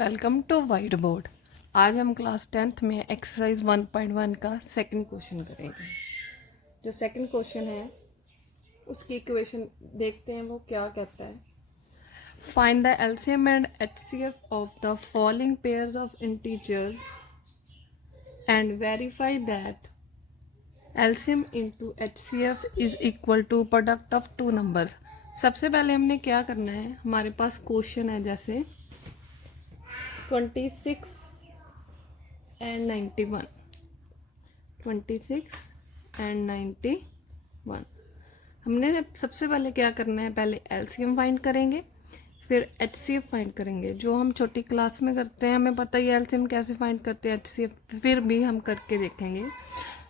Welcome to white board. आज हम class 10th में एक्सरसाइज 1.1 का सेकंड क्वेश्चन करेंगे। जो सेकंड क्वेश्चन है उसकी इक्वेशन देखते हैं वो क्या कहता है। Find the LCM and HCF of the following pairs of integers and verify that LCM into HCF is equal to product of two numbers. सबसे पहले हमने क्या करना है, हमारे पास क्वेश्चन है जैसे 26 एंड 91, 26 एंड 91। हमने सबसे पहले क्या करना है, पहले एलसीएम फाइंड करेंगे फिर एचसीएफ फाइंड करेंगे। जो हम छोटी क्लास में करते हैं, हमें पता ही है एलसीएम कैसे फाइंड करते हैं, एचसीएफ फिर भी हम करके देखेंगे।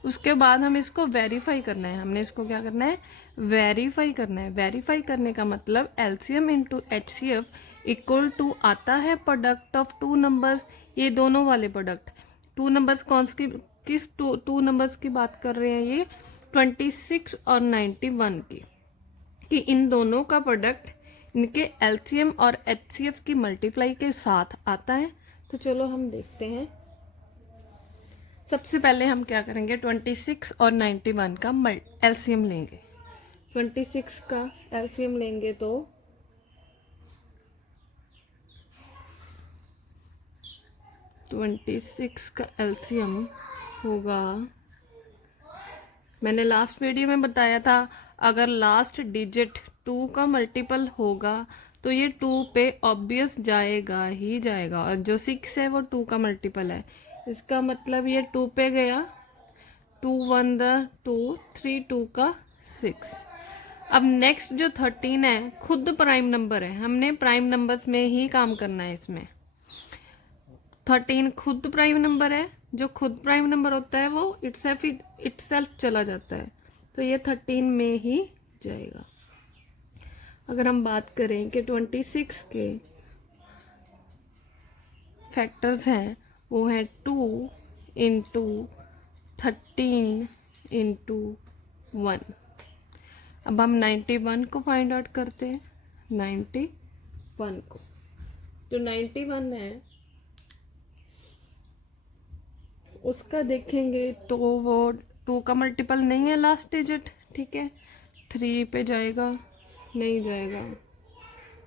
उसके बाद हम इसको वेरीफाई करना है। हमने इसको क्या करना है, वेरीफाई करना है। वेरीफाई करने का मतलब LCM into HCF equal to आता है प्रोडक्ट ऑफ टू नंबर्स। ये दोनों वाले प्रोडक्ट टू नंबर्स कौन सी किस टू नंबर्स की बात कर रहे हैं, ये 26 और 91 की, कि इन दोनों का प्रोडक्ट इनके एलसीएम और एचसीएफ की मल्टीप्लाई के साथ आता है। तो चलो हम देखते हैं। सबसे पहले हम क्या करेंगे, 26 और 91 का एलसीएम लेंगे। 26 का एलसीएम लेंगे तो 26 का एलसीएम होगा, मैंने लास्ट वीडियो में बताया था, अगर लास्ट डिजिट 2 का मल्टीपल होगा तो ये 2 पे ऑब्वियस जाएगा ही जाएगा, और जो 6 है वो 2 का मल्टीपल है। इसका मतलब ये 2 पे गया, 2 1 2 3 2 का 6। अब नेक्स्ट जो 13 है खुद प्राइम नंबर है, हमने प्राइम नंबर्स में ही काम करना है। इसमें 13 खुद प्राइम नंबर है, जो खुद प्राइम नंबर होता है वो इटसेल्फ चला जाता है, तो ये 13 में ही जाएगा। अगर हम बात करें कि 26 के फैक्टर्स हैं, वो है 2 इंटू 13 इंटू 1। अब हम 91 को फाइंड आउट करते हैं। 91 को, जो 91 है उसका देखेंगे तो वो 2 का मल्टीपल नहीं है लास्ट डिजिट, ठीक है। 3 पे जाएगा, नहीं जाएगा।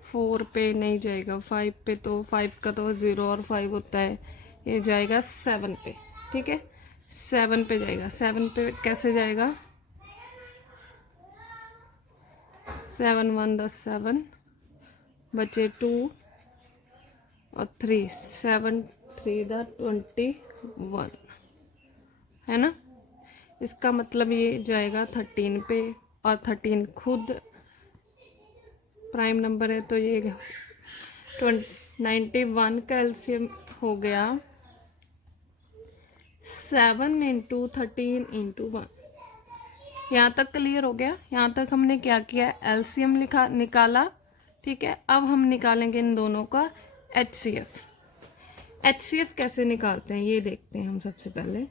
4 पे नहीं जाएगा। 5 पे, तो 5 का तो 0 और 5 होता है, ये जाएगा 7 पे, ठीक है। 7 पे जाएगा। 7 पे कैसे जाएगा, 7 1 10 7 बचे 2 और 3, 7 3 21 है ना। इसका मतलब ये जाएगा 13 पे, और 13 खुद प्राइम नंबर है, तो ये 91 का एलसीएम हो गया 7 इंटू 13 इंटू 1। यहाँ तक क्लियर हो गया। यहाँ तक हमने क्या किया, एलसीएम निकाला, ठीक है। अब हम निकालेंगे इन दोनों का एचसीएफ। एचसीएफ कैसे निकालते हैं ये देखते हैं हम सबसे पहले।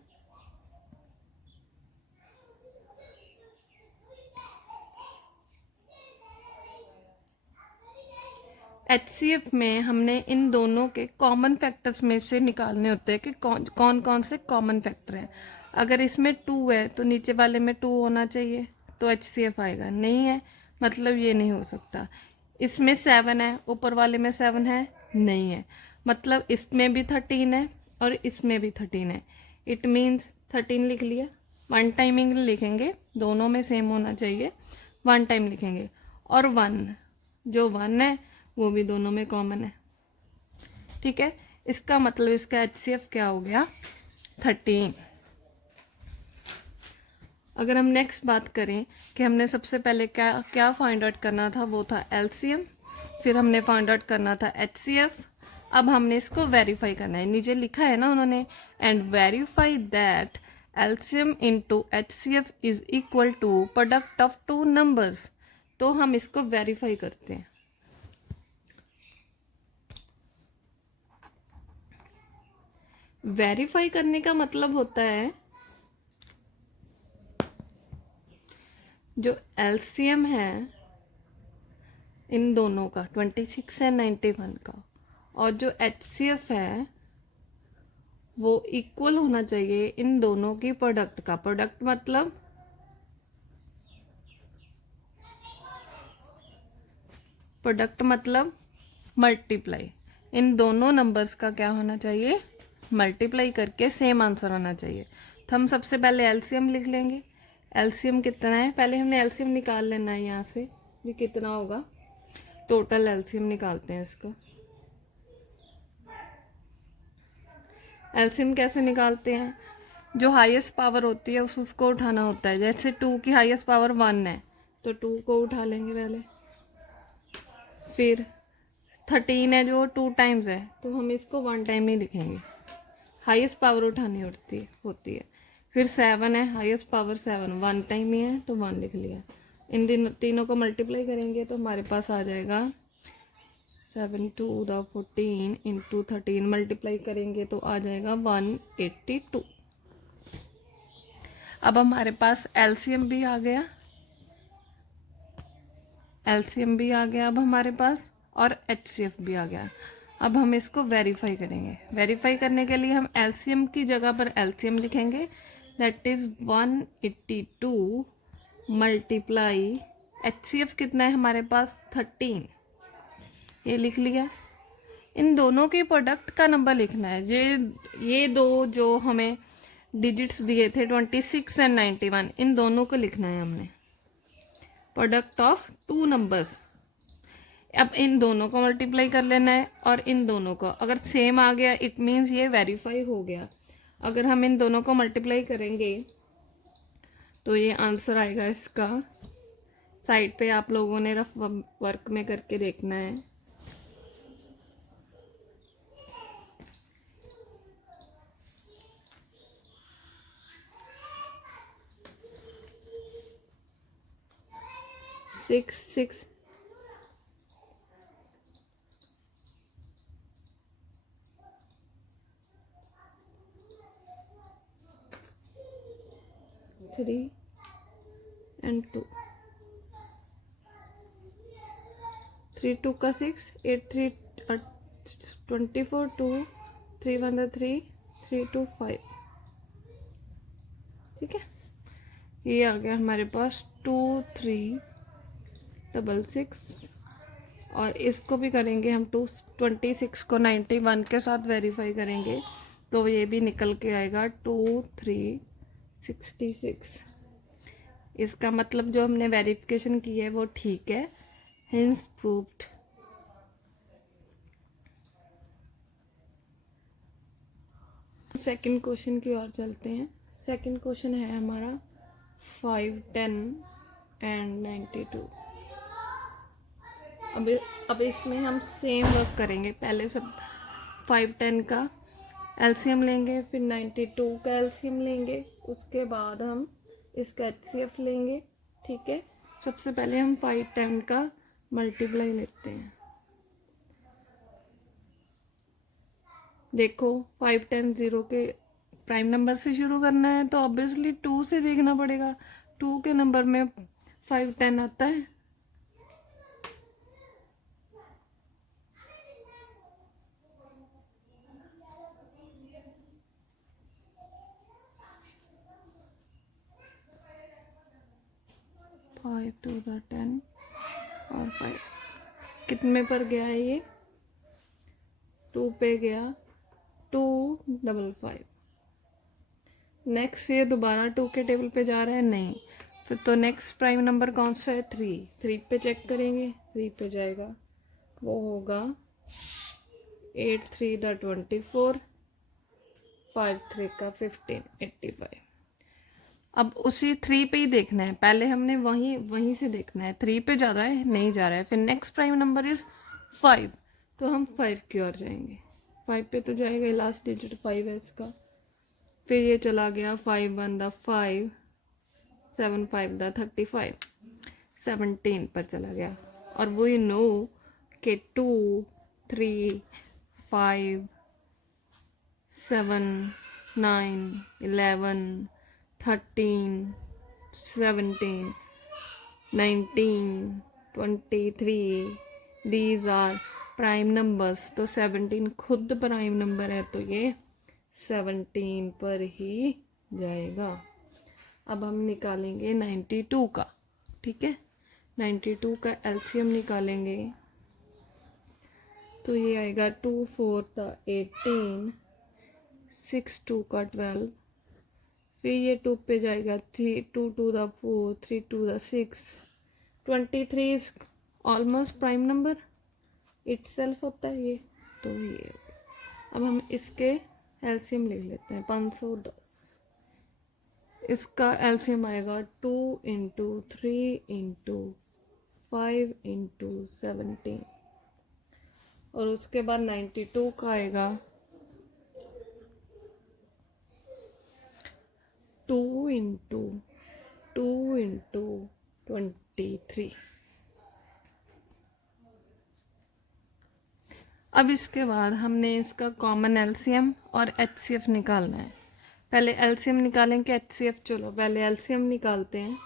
एचसीएफ में हमने इन दोनों के कॉमन फैक्टर्स में से निकालने होते हैं कि कौन कौन से कॉमन फैक्टर हैं। अगर इसमें 2 है तो नीचे वाले में 2 होना चाहिए, तो एचसीएफ आएगा। नहीं है, मतलब ये नहीं हो सकता। इसमें 7 है, ऊपर वाले में 7 है, नहीं है, मतलब इसमें भी 13 है और इसमें भी 13 है। इट मीन्स 13 लिख लिया। 1 टाइमिंग लिखेंगे, दोनों में सेम होना चाहिए, 1 टाइम लिखेंगे। और 1, जो 1 है वो भी दोनों में कॉमन है, ठीक है। इसका मतलब इसका एचसीएफ क्या हो गया, 13। अगर हम नेक्स्ट बात करें कि हमने सबसे पहले क्या क्या फाइंड आउट करना था, वो था एलसीएम, फिर हमने फाइंड आउट करना था एचसीएफ। अब हमने इसको वेरीफाई करना है। नीचे लिखा है ना उन्होंने, and verify that LCM into HCF is equal to product of two numbers. तो हम इसको वेरीफाई करते हैं। वेरीफाई करने का मतलब होता है जो एलसीएम है इन दोनों का 26 है 91 का, और जो HCF है वो इक्वल होना चाहिए इन दोनों की प्रोडक्ट का। प्रोडक्ट मतलब मल्टीप्लाई। इन दोनों नंबर्स का क्या होना चाहिए, मल्टीप्लाई करके सेम आंसर आना चाहिए। तो हम सबसे पहले एलसीएम लिख लेंगे। एलसीएम कितना है, पहले हमने एलसीएम निकाल लेना है यहाँ से, ये कितना होगा, टोटल एलसीएम निकालते हैं इसका। एलसीएम कैसे निकालते हैं, जो हाईएस्ट पावर होती है उसको उठाना होता है। जैसे 2 की हाईएस्ट पावर 1 है तो 2 को उठा लेंगे पहले, फिर 13 है जो 2 टाइम्स है तो हम इसको 1 टाइम ही लिखेंगे, हाईएस्ट पावर उठानी होती है। फिर 7 है, हाईएस्ट पावर 7 1 टाइम ही है तो 1 लिख लिया। इन तीनों को मल्टीप्लाई करेंगे तो हमारे पास आ जाएगा 7 to the 14 इंटू 13, मल्टीप्लाई करेंगे तो आ जाएगा 182। अब हमारे पास एलसीएम भी आ गया, अब हमारे पास, और एचसीएफ भी आ गया। अब हम इसको वेरीफाई करेंगे। वेरीफाई करने के लिए हम एलसीएम की जगह पर एलसीएम लिखेंगे, दैट इज 182 मल्टीप्लाई एचसीएफ कितना है हमारे पास 13, ये लिख लिया। इन दोनों के प्रोडक्ट का नंबर लिखना है। ये दो जो हमें डिजिट्स दिए थे 26 एंड 91, इन दोनों को लिखना है हमने, प्रोडक्ट ऑफ 2 नंबर्स। अब इन दोनों को मल्टीप्लाई कर लेना है और इन दोनों को, अगर सेम आ गया इट मीन्स ये वेरीफाई हो गया। अगर हम इन दोनों को मल्टीप्लाई करेंगे तो ये आंसर आएगा इसका। साइड पे आप लोगों ने रफ वर्क में करके देखना है। सिक्स 3 and 2, 3 2 का 6, 8 3 24, 2 3 1 3, 3 2 5, ठीक है। ये आ गया हमारे पास 2 3 6 6, और इसको भी करेंगे हम 26 को 91 के साथ वेरीफाई करेंगे तो ये भी निकल के आएगा 2 3 66। इसका मतलब जो हमने वेरिफिकेशन की है वो ठीक है, हिंस प्रूव्ड। सेकंड क्वेश्चन की ओर चलते हैं। सेकंड क्वेश्चन है हमारा 5 10 एंड 92। अब इसमें हम सेम वर्क करेंगे। पहले सब 5 10 का एलसीएम लेंगे, फिर 92 का एलसीएम लेंगे, उसके बाद हम इसका एचसीएफ लेंगे, ठीक है। सबसे पहले हम 5 10 का मल्टीप्लाई लेते हैं। देखो 5 10 0 के प्राइम नंबर से शुरू करना है तो ऑब्वियसली 2 से देखना पड़ेगा। 2 के नंबर में 5 10 आता है, फाइव 2 द 10 और 5 कितने पर गया है ये, 2 पे गया, 2 5 5। नेक्स्ट ये दोबारा 2 के टेबल पे जा रहा है, नहीं। फिर तो नेक्स्ट प्राइम नंबर कौन सा है, 3 पे चेक करेंगे, 3 पे जाएगा, वो होगा 8 3 द 24, 5 3 का 15 85। अब उसी 3 पे ही देखना है, पहले हमने वहीं से देखना है। 3 पे ज़्यादा है, नहीं जा रहा है। फिर नेक्स्ट प्राइम नंबर इज 5, तो हम 5 की ओर जाएंगे। 5 पे तो जाएगा, लास्ट डिजिट 5 है इसका। फिर ये चला गया 5 1 द 5, 7 5 द 35, 17 पर चला गया। और वी नो कि 2 3 5 7 9 11 13 17 19 23, these are प्राइम नंबर्स, तो 17 खुद प्राइम नंबर है तो ये 17 पर ही जाएगा। अब हम निकालेंगे 92 का, ठीक है। 92 का एलसीएम निकालेंगे तो ये आएगा 2 4 18, 6 2 का 12, फिर ये 2 पे जाएगा 3 2 2 4, 3 2 6, 23 is almost prime number itself होता है ये, तो ये। अब हम इसके एलसीएम लिख लेते हैं 510। इसका एलसीएम आएगा 2 इंटू 3 इंटू 5 इंटू 17, और उसके बाद 92 का आएगा 2 इंटू 23। अब इसके बाद हमने इसका कॉमन एलसीएम और एचसीएफ निकालना है। पहले एलसीएम निकालेंगे, एचसीएफ चलो पहले एलसीएम निकालते हैं।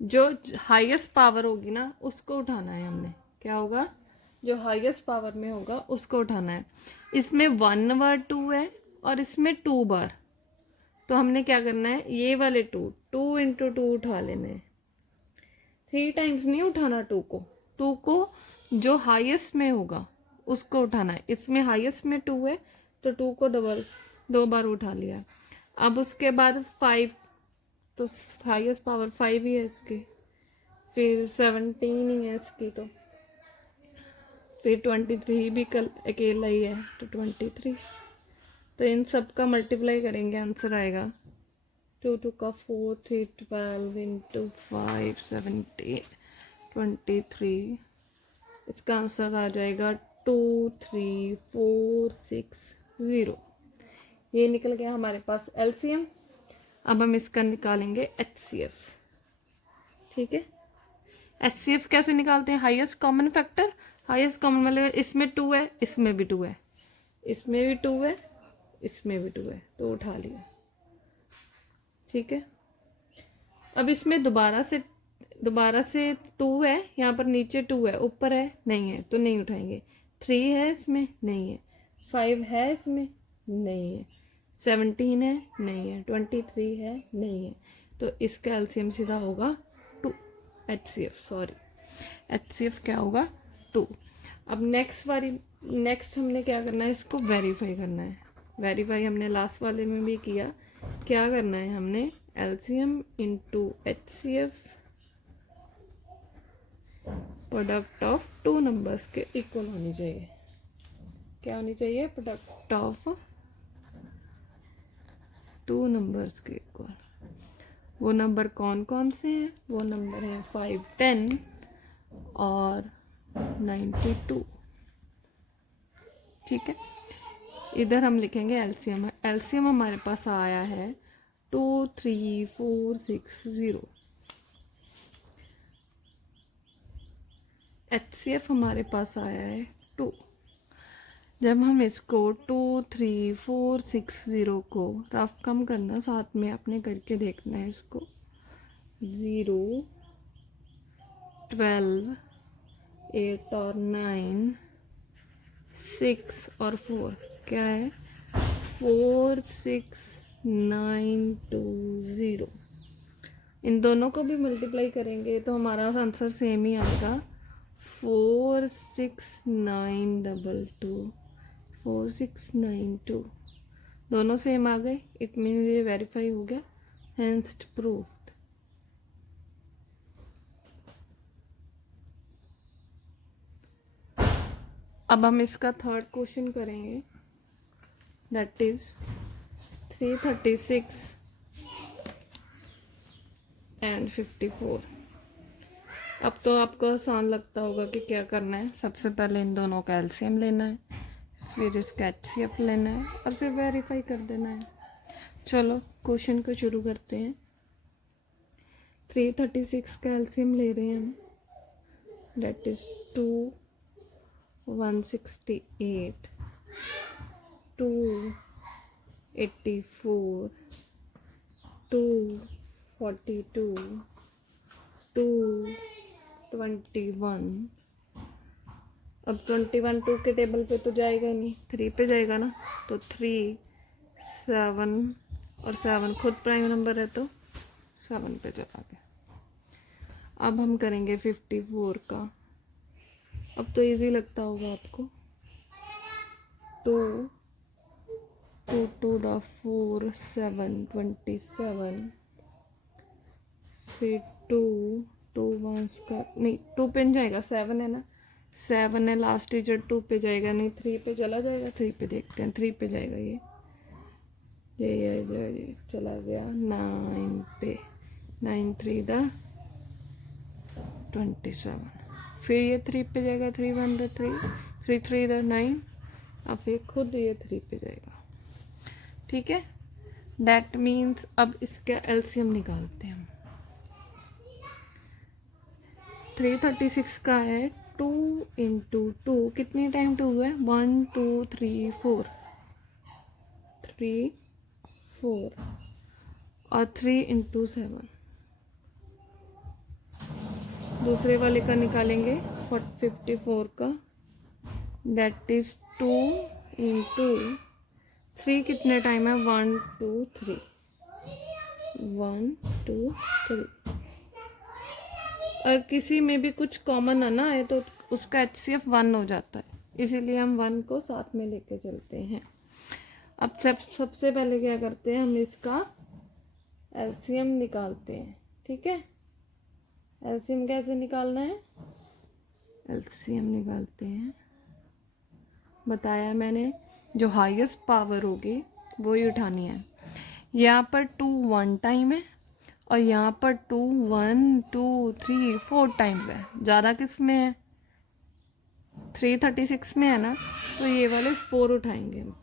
जो हाईएस्ट पावर होगी ना उसको उठाना है हमने। क्या होगा? जो हाईएस्ट पावर में होगा उसको उठाना है। इसमें 1 बार 2 है और इसमें 2 बार, तो हमने क्या करना है, ये वाले 2 इंटू 2 उठा लेने हैं। 3 टाइम्स नहीं उठाना 2 को जो हाईएस्ट में होगा उसको उठाना है। इसमें हाईएस्ट में 2 है तो 2 को 2 बार उठा लिया। अब उसके बाद 5, तो हाईएस्ट पावर 5 ही है इसकी, फिर 17 ही है इसकी, तो फिर 23 भी कल अकेला ही है तो 23। तो इन सब का मल्टीप्लाई करेंगे, आंसर आएगा 2 2 का 4, 3 12 इंटू 5 17 23। इसका आंसर आ जाएगा 23460। ये निकल गया हमारे पास एलसीएम। अब हम इसका निकालेंगे एचसीएफ, ठीक है। एचसीएफ कैसे निकालते हैं? Highest common factor, highest common मतलब इसमें 2 है, इसमें भी 2 है, इसमें भी 2 है, इसमें भी 2 है, तो उठा लिया, ठीक है। अब इसमें दोबारा से 2 है, यहाँ पर नीचे 2 है, ऊपर है नहीं है तो नहीं उठाएंगे। 3 है इसमें नहीं है, 5 है इसमें नहीं है, 17 है नहीं है, 23 है नहीं है, तो इसका एलसीएम सीधा होगा 2। एचसीएफ क्या होगा? 2। अब नेक्स्ट हमने क्या करना है, इसको वेरीफाई करना है। वेरीफाई हमने लास्ट वाले में भी किया। क्या करना है हमने? LCM into HCF product of 2 numbers के इक्वल होनी चाहिए। क्या होनी चाहिए? प्रोडक्ट ऑफ 2 नंबर्स के इक्वल। वो नंबर कौन कौन से हैं? वो नंबर हैं 5 10 और 92, ठीक है। इधर हम लिखेंगे एलसीएम। एलसीएम हमारे पास आया है 23460। एचसीएफ हमारे पास आया है 2। जब हम इसको 23460 को रफ कम करना, साथ में आपने करके देखना है इसको। 0 12 8 और 9 6 और 4 क्या है? 46920। इन दोनों को भी मल्टीप्लाई करेंगे तो हमारा आंसर सेम ही आएगा, 46922 4692। दोनों सेम आ गए, इट मीन्स ये वेरीफाई हो गया, हेंस प्रूव्ड। अब हम इसका थर्ड क्वेश्चन करेंगे, दैट इज 336 एंड 54। अब तो आपको आसान लगता होगा कि क्या करना है। सबसे पहले इन दोनों का एलसीएम लेना है, फिर इसका एचसीएफ लेना है और फिर वेरीफाई कर देना है। चलो क्वेश्चन को शुरू करते हैं। 336 का एलसीएम ले रहे हैं हम, डेट इज 2 168 2 84 2 42 2 21 अब 21 2 के टेबल पे तो जाएगा ही नहीं, 3 पे जाएगा ना, तो 3 7 और 7 खुद प्राइम नंबर है तो 7 पे चला गया। अब हम करेंगे 54 का। अब तो इजी लगता होगा आपको। 2 2 2 द 4 7 27, फिर 2 2 1 का नहीं 2 पे नहीं जाएगा, 7 है ना, 7 है लास्ट डिजिट, 2 पे जाएगा नहीं, 3 पे चला जाएगा। 3 पे देखते हैं, 3 पे जाएगा ये चला गया 9 पे, 9 3 द 27, फिर ये 3 पे जाएगा, 3 1 द 3, 3 3 द 9, अब फिर खुद ये 3 पे जाएगा। ठीक है, दैट मीन्स अब इसका एलसीएम निकालते हैं हम। 336 का है 2 इंटू 2, कितनी टाइम 2 है, 1 2 3 4, 3 4 और 3 इंटू 7। दूसरे वाले का निकालेंगे 54 का, दैट इज 2 इंटू 3, कितने टाइम है, 1 2 3, 1 2 3। अगर किसी में भी कुछ कॉमन आना है तो उसका HCF 1 हो जाता है, इसीलिए हम 1 को साथ में लेके चलते हैं। अब सबसे पहले क्या करते हैं, हम इसका एलसीएम निकालते हैं। ठीक है, एलसीएम कैसे निकालना है, एलसीएम निकालते हैं, बताया मैंने, जो हाईएस्ट पावर होगी वो ही उठानी है। यहाँ पर 2 1 टाइम है और यहाँ पर 2 1 2 3 4 टाइम्स है। ज़्यादा किस में है, 336 में है ना, तो ये वाले 4 उठाएंगे हम।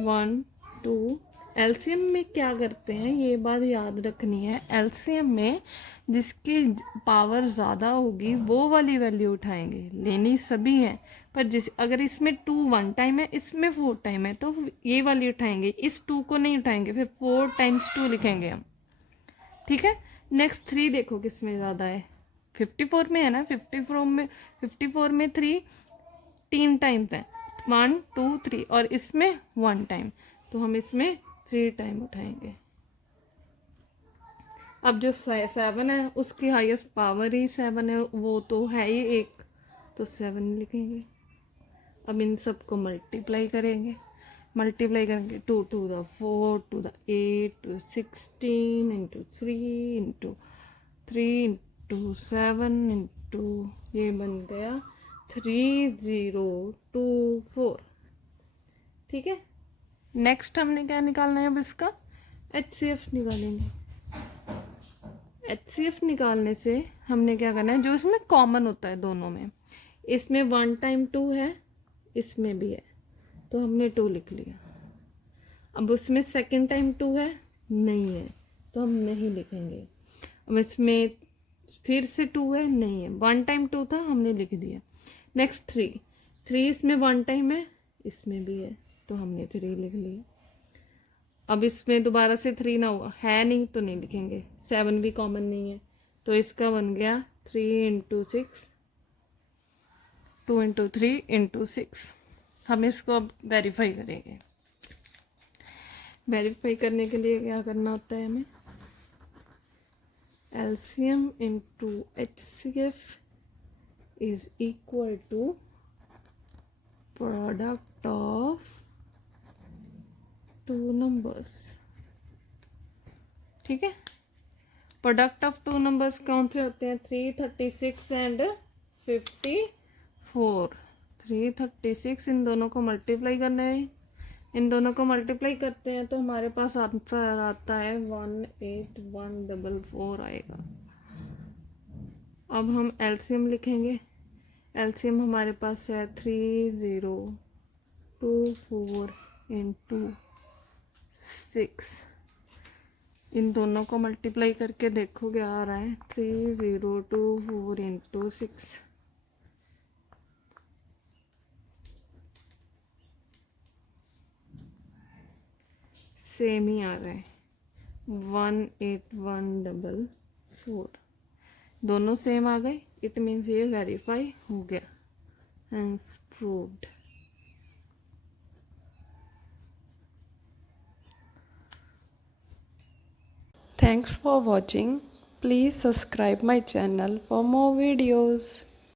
1 2, एलसीएम में क्या करते हैं, ये बात याद रखनी है, एलसीएम में जिसकी पावर ज़्यादा होगी वो वाली वैल्यू उठाएंगे, लेनी सभी है, पर जिस अगर इसमें 2 1 टाइम है, इसमें 4 टाइम है, तो ये वाली उठाएंगे, इस 2 को नहीं उठाएंगे, फिर 4 टाइम्स 2 लिखेंगे हम। ठीक है, नेक्स्ट 3 देखो किस में ज़्यादा है, 54 में है ना, 54 में 3 3 टाइम्स है, 1 2 3, और इसमें 1 टाइम, तो हम इसमें 3 टाइम उठाएंगे। अब जो 7 है उसकी हाईएस्ट पावर ही 7 है, वो तो है ही 1, तो 7 लिखेंगे। अब इन सबको मल्टीप्लाई करेंगे, 2 2 the 4 2 the 8 16 into 3 into 3 into 7 into, ये बन गया 3024। ठीक है, नेक्स्ट हमने क्या निकालना है, अब इसका HCF निकालेंगे। HCF निकालने से हमने क्या करना है, जो इसमें कॉमन होता है दोनों में, इसमें 1 टाइम 2 है, इसमें भी है, तो हमने 2 लिख लिया। अब उसमें सेकंड टाइम 2 है, नहीं है, तो हम नहीं लिखेंगे। अब इसमें फिर से 2 है, नहीं है, 1 टाइम 2 था, हमने लिख दिया। नेक्स्ट 3 इसमें 1 टाइम है, इसमें भी है, तो हमने 3 लिख लिया। अब इसमें दोबारा से 3 ना हुआ है नहीं, तो नहीं लिखेंगे। 7 भी कॉमन नहीं है, तो इसका बन गया 3 इंटू 6, 2 इंटू 3 इंटू 6। हम इसको अब वेरीफाई करेंगे। वेरीफाई करने के लिए क्या करना होता है हमें, LCM into HCF is equal to product of 2 numbers. ठीक है, प्रोडक्ट ऑफ 2 नंबर्स कौन से होते हैं, 336 एंड 54। 336, इन दोनों को मल्टीप्लाई करना है, इन दोनों को मल्टीप्लाई करते हैं तो हमारे पास आंसर आता है 18144 आएगा। अब हम एलसीएम लिखेंगे। एलसीएम हमारे पास है 3024 इंटू 6। इन दोनों को मल्टीप्लाई करके देखो क्या आ रहा है, 3024 इंटू 6, सेम ही आ रहा है 18144। दोनों सेम आ गए, इट मीन्स ये वेरीफाई हो गया, hence proved. Thanks for watching. Please subscribe my channel for more videos.